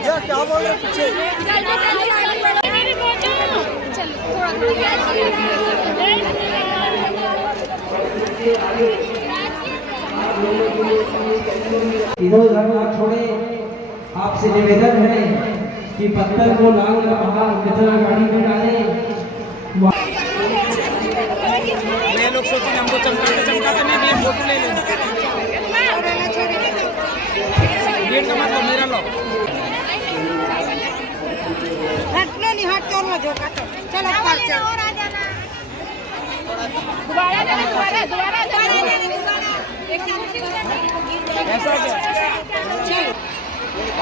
क्या क्या बोल रहे पीछे? इधर उधर ना छोड़े। आपसे निवेदन है कि पत्थर को लाल बाहर कचरा गाड़ी में डाले। मैं लोग सोचेंगे हमको चमकाते चमकाते नहीं भी फोटो ले लेंगे। गेट का मतलब मेरा लो। हटने नहीं हट चल मत झोका तो चल अब कर चल दोबारा ऐसा क्या?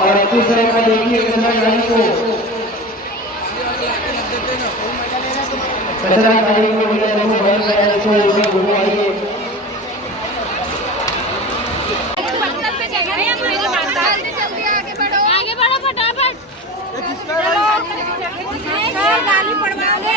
और दूसरे का देखिए कचरा गाड़ी को कचरा गाड़ी को घुमाइए। गाली पड़वा ले